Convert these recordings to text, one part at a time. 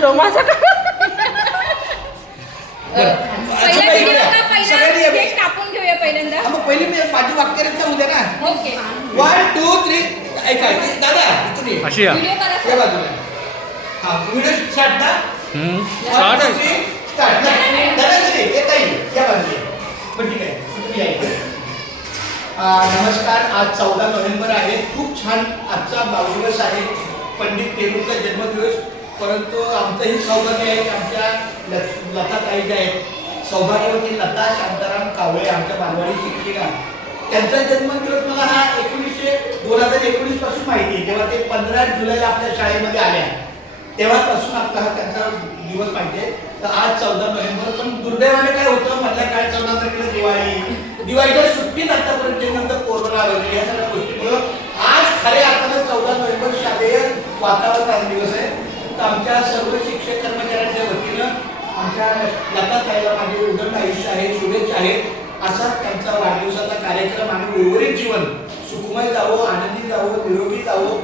Show माझा पहिला सगळ्यांनी व्हिडिओ या. का सगळ्यांनी या. पहिला केक कापून घेऊया पहिल्यांदा? हा, मग पहिली मी माझी वाक्यरचना उद्या ना. ओके. वन टू थ्री ऐका दादा इथून ये. अशी या. व्हिडिओ या करा बाजूला. हा व्हिडिओ स्टार्ट ना हम्म. वन स्टार्ट टू आहे थ्री स्टार्ट दादा इथे ये, येता येईल. या बाजूला. पण ठीक आहे. तुम्ही या इकडे. आ, नमस्कार. आज चौदा नोव्हेंबर आहे. खूप छान आजचा बालदिवस आहे. पंडित नेहरूचा जन्मदिवस. परंतु आमचंही सौभाग्य आहे की आमच्या ल- लताताई ज्या आहेत. सौभाग्यवती लता शांताराम कावळे आमच्या बालवाडी शिक्षिका त्यांचा जन्मदिवस मला हा एकोणीसशे दोन हजार एकोणीसपासून माहिती आहे. तेव्हा ते पंधरा जुलैला आपल्या शाळेमध्ये आल्या तेव्हापासून आपला हा त्यांचा दिवस माहिती आहे. तर आज चौदा नोव्हेंबर पण दुर्दैवाने काय होतं? मधल्या काळात चौदा तारखेला दिवाळी. दिवाळीच्या सुट्टीत आतापर्यंत नंतर कोरोना वगैरे या सगळ्या गोष्टीमुळं आज खऱ्या अर्थानं चौदा नोव्हेंबर शालेय वातावरण दिवस आहे. तर आमच्या सर्व शिक्षक कर्मचाऱ्यांच्या वतीनं आमच्या लता ताईला माझे उदंड आयुष्य आहे शुभेच्छा आहेत असाच त्यांचा वाढदिवसाचा कार्यक्रम आणि उर्वरित जीवन सुखमय जावं आनंदी जावं निरोगी जावं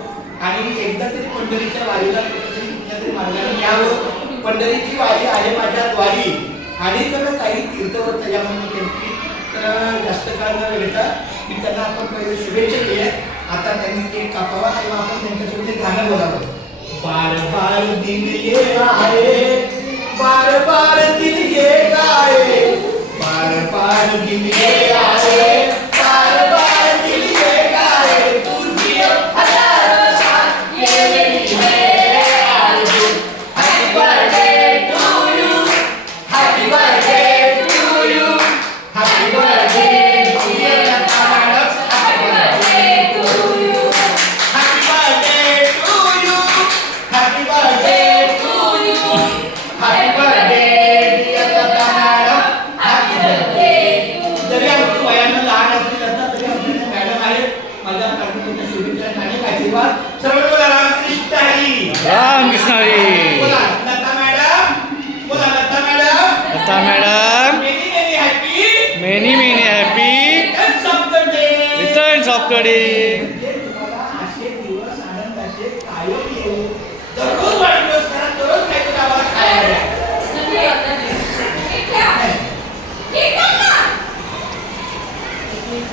आणि एकदा तरी पंढरीच्या वारीला तरी मार्गाने यावं पंढरीची वारी आहे माझ्या द्वारी. आणि त्यांना काही तीर्थवर त्याच्यामधून त्यांची तर जास्त काळ न घेता मी त्यांना आपण पहिले शुभेच्छा दिल्या. आता त्यांनी केक कापावा तेव्हा आपण त्यांच्यासोबत गाणं बोलावं. बार बार दिन ये आए बार बार दिन ये आए बार बार दिन ये माझ्या आशीर्वाद सर्व बोला रामकृष्ण हरी रामकृष्ण हरी. बोला लता मॅडम. बोला Lata madam. Lata madam. Many many happy. Many many happy. Returns of the day returns of the day तुम्हाला असे दिवस आनंदाचे कायम येऊ.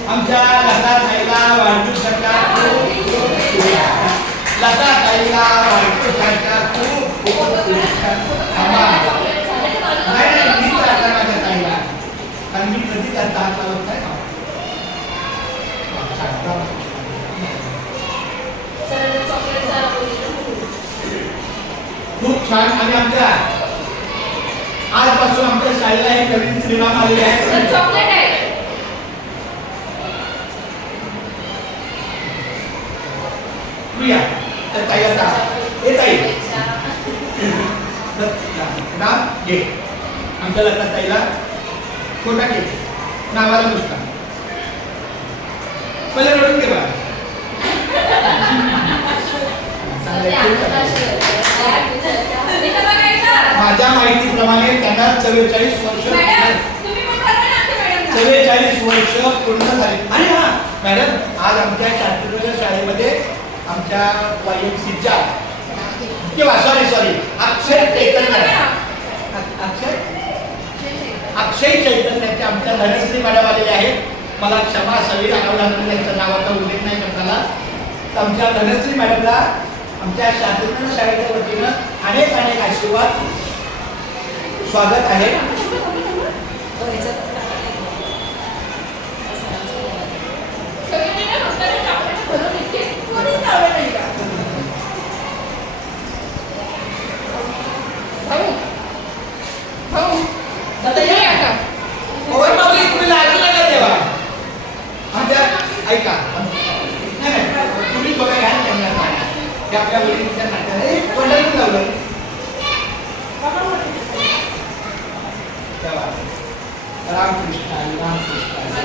आमच्या लता ताईला वाढदिवसाच्या खूप खूप. लता ताईला वाढदिवसाच्या नाही आता माझ्या ताईला. कारण मी हात लावत नाही. खूप छान. आणि आमच्या आजपासून आमच्या शाळेला एक नवीन सिनेमा आलेले आहे चॉकलेट आहे प्रिया तर ताई आता हे ताई नाव घे आमच्या लता ताईला छोटा घे नावाला नुसता पहिले रडून घे बा माझ्या माहितीप्रमाणे त्यांना चव्वेचाळीस वर्ष चव्वेचाळीस वर्ष पूर्ण झाली आणि हा मॅडम आज आमच्या शास्त्रीय शाळेमध्ये आमच्या वाईसीच्या किंवा सॉरी सॉरी अक्षय चैतन्य. अक्षय? अक्षय चैतन्याचे आमच्या धनश्री मॅडम आलेले आहेत. मला क्षमा असावी राघवलानंद यांच्या नावाचा उल्लेख नाही करताना. तर आमच्या धनश्री मॅडमला आमच्या शास्त्रीय शाळेच्या वतीनं अनेक अनेक आशीर्वाद. स्वागत आहे. रामकृष्ण रामकृष्ण.